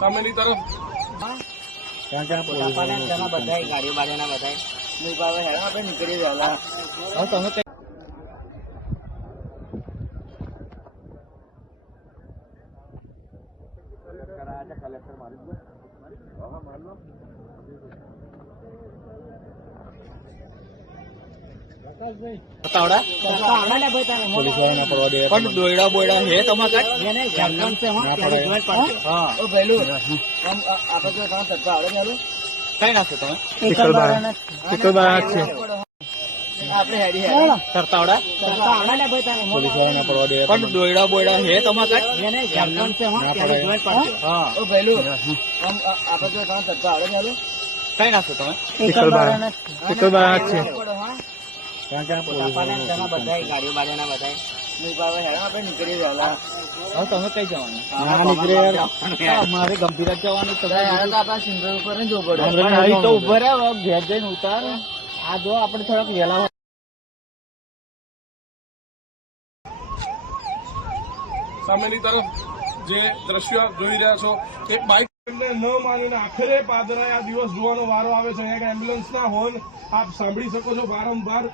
સામેની તરફ બધા ગાડીઓ બાડીઓના બધા આપણે નીકળી ગયા તમે પણ દોયડા બોયડા હે તમારે કઈ નાખશો તમે આપડે સરતાવડા પણ દોયડા બોયડા હે તમારે કઈ નાખશો તમે બધા ગાડીઓ બાડીઓના બધા આપણે નીકળી ગયા તમે કઈ જવાનું મારે ગંભીર જ જવાનું આપડા સિંગર ઉપર જવું પડે તો ઉભો રહ્યા ઘેર જઈને ઉતાર આ જો આપણે થોડાક વહેલા સામેની તરફ જે દ્રશ્ય જોઈ રહ્યા છો એક બાઇક ન માનીને આખરે પાદરાએ આ દિવસ જોવાનો વારો આવે છે. અહીંયા એમ્બ્યુલન્સના હોર્ન આપ સાંભળી શકો છો વારંવાર.